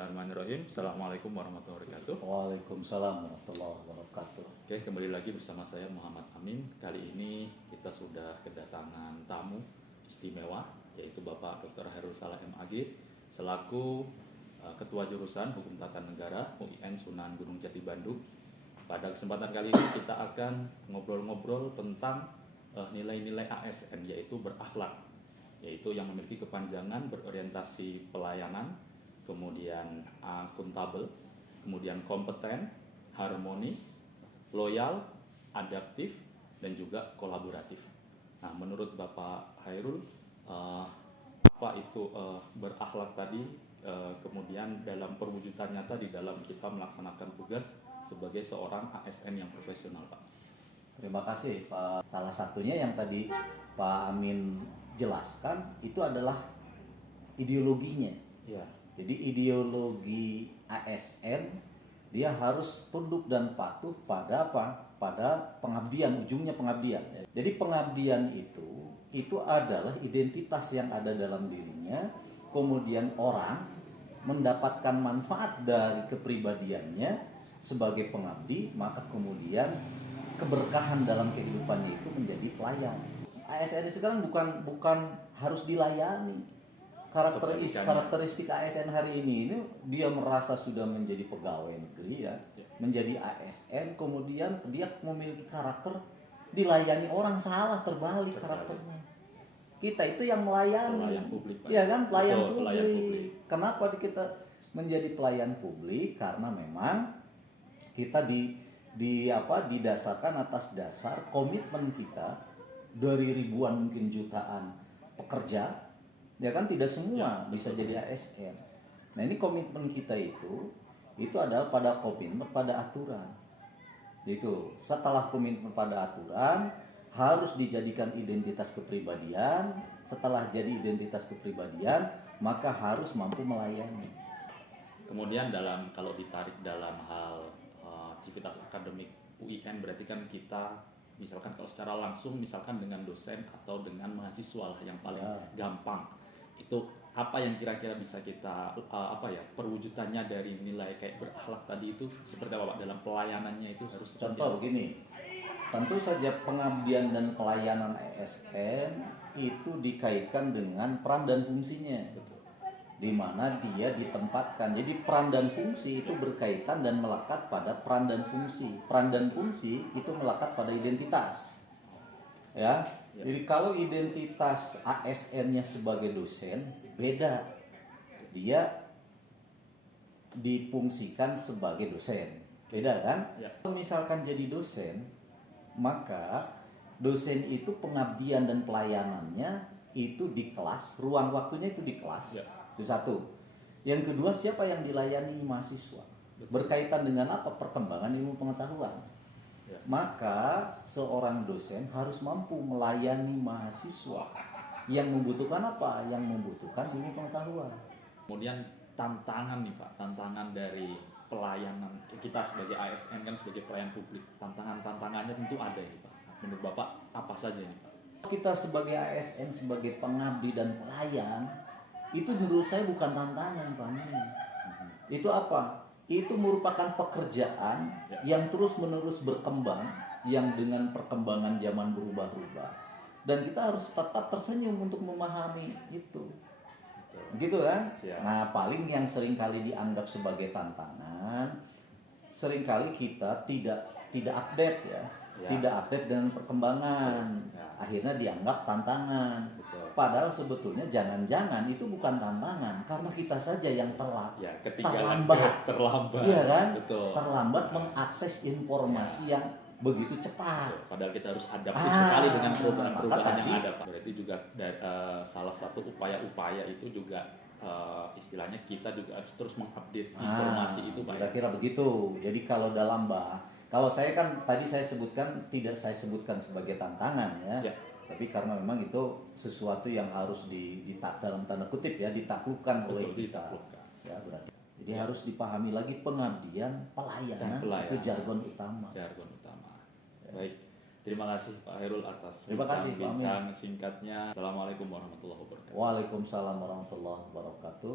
Bismillahirrahmanirrahim. Assalamualaikum warahmatullahi wabarakatuh. Waalaikumsalam warahmatullahi wabarakatuh. Oke, kembali lagi bersama saya Muhammad Amin. Kali ini kita sudah kedatangan tamu istimewa, yaitu Bapak Dr. Hairul Salah MAG selaku Ketua Jurusan Hukum Tata Negara UIN Sunan Gunung Jati Bandung. Pada kesempatan kali ini kita akan ngobrol-ngobrol tentang nilai-nilai ASN, yaitu berakhlak, yaitu yang memiliki kepanjangan berorientasi pelayanan, kemudian akuntabel, kemudian kompeten, harmonis, loyal, adaptif, dan juga kolaboratif. Nah, menurut Bapak Hairul, apa itu berakhlak tadi, kemudian dalam perwujudan nyata di dalam kita melaksanakan tugas sebagai seorang ASN yang profesional, Pak? Terima kasih Pak. Salah satunya yang tadi Pak Amin jelaskan itu adalah ideologinya. Ya. Jadi ideologi ASN dia harus tunduk dan patuh pada apa? Pada pengabdian, ujungnya pengabdian. Jadi pengabdian itu adalah identitas yang ada dalam dirinya, kemudian orang mendapatkan manfaat dari kepribadiannya sebagai pengabdi, maka kemudian keberkahan dalam kehidupannya itu menjadi pelayan. ASN sekarang bukan harus dilayani. Karakteristik ASN hari ini dia merasa sudah menjadi pegawai negeri ya, menjadi ASN, kemudian dia memiliki karakter dilayani orang, salah, terbalik karakternya. Kita itu yang melayani, ya kan, pelayan publik. Kenapa kita menjadi pelayan publik? Karena memang kita didasarkan atas dasar komitmen kita dari ribuan mungkin jutaan pekerja. Ya kan, tidak semua bisa jadi ASN. Nah, ini komitmen kita itu adalah pada komitmen pada aturan. Itu setelah komitmen pada aturan harus dijadikan identitas kepribadian. Setelah jadi identitas kepribadian, maka harus mampu melayani. Kemudian kalau ditarik dalam hal civitas akademik UIN, berarti kan kita misalkan kalau secara langsung misalkan dengan dosen atau dengan mahasiswa lah yang paling gampang. Itu apa yang kira-kira bisa kita perwujudannya dari nilai kayak berakhlak tadi itu seperti apa Pak, dalam pelayanannya itu harus contoh begini. Tentu saja pengabdian dan pelayanan ASN itu dikaitkan dengan peran dan fungsinya. Di mana dia ditempatkan. Jadi peran dan fungsi itu berkaitan dan melekat pada peran dan fungsi. Peran dan fungsi itu melekat pada identitas. Ya. Jadi kalau identitas ASN-nya sebagai dosen beda. Dia difungsikan sebagai dosen. Beda kan? Ya. Kalau misalkan jadi dosen, maka dosen itu pengabdian dan pelayanannya itu di kelas, ruang waktunya itu di kelas. Ya. Itu satu. Yang kedua, siapa yang dilayani? Mahasiswa. Berkaitan dengan apa? Perkembangan ilmu pengetahuan. Ya. Maka seorang dosen harus mampu melayani mahasiswa yang membutuhkan apa? Yang membutuhkan ilmu pengetahuan. Kemudian tantangan nih Pak, tantangan dari pelayanan kita sebagai ASN kan, sebagai pelayan publik, tantangannya tentu ada nih Pak. Menurut Bapak apa saja nih Pak? Kita sebagai ASN, sebagai pengabdi dan pelayan, itu menurut saya bukan tantangan Pak. Itu apa? Itu merupakan pekerjaan yang terus-menerus berkembang, yang dengan perkembangan zaman berubah-ubah. Dan kita harus tetap tersenyum untuk memahami itu. Begitu kan? Siap. Nah, paling yang seringkali dianggap sebagai tantangan, seringkali kita tidak update ya. Tidak update dengan perkembangan. Akhirnya dianggap tantangan. Padahal sebetulnya jangan-jangan itu bukan tantangan, karena kita saja yang terlambat. Iya kan? Betul. Terlambat mengakses informasi yang begitu cepat. Padahal kita harus adaptif sekali dengan perubahan-perubahan yang ada Pak. Berarti juga salah satu upaya-upaya itu juga istilahnya kita juga harus terus mengupdate informasi itu Pak. Kira-kira begitu. Jadi kalau saya kan tadi tidak saya sebutkan sebagai tantangan ya. Tapi karena memang itu sesuatu yang harus dalam tanda kutip ya ditaklukkan oleh kita. Ya, berarti. Jadi harus dipahami lagi pengabdian, pelayanan itu jargon utama. Ya. Baik. Terima kasih Pak Hairul atas bincang singkatnya. Assalamualaikum warahmatullahi wabarakatuh. Waalaikumsalam warahmatullahi wabarakatuh.